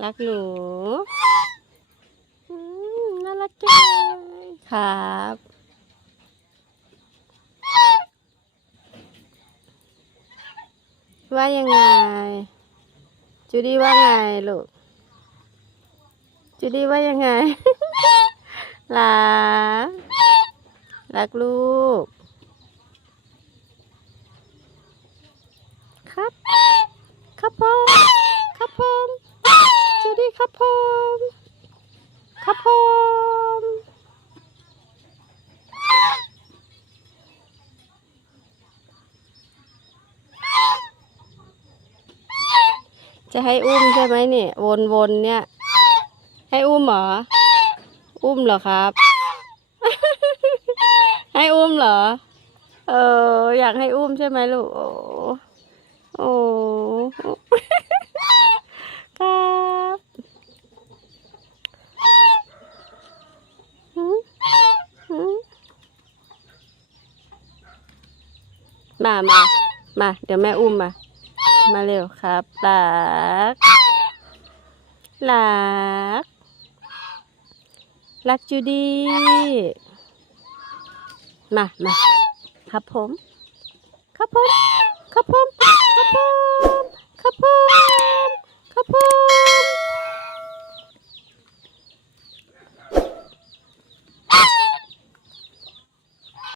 รักหนูน่ารักจังครับ ว่ายังไง จูดี้ว่าไงลูก จูดี้ว่ายังไงรักรักลูก ครับ ครับผม ครับผม จูดี้ครับผม ครับผมจะให้อุ้มใช่ไหมเนี่ยวนๆเนี่ย ให้อุ้มเหรอ อุ้มเหรอครับ ให้อุ้มเหรอ เอออยากให้อุ้มใช่ไหมลูก โอ้โอ้ ครับหืมหืม มามามา เดี๋ยวแม่อุ้มมา มาเร็วครับรักรักรักจูดี้ มามาครับผม ครับผม ครับผมครับผม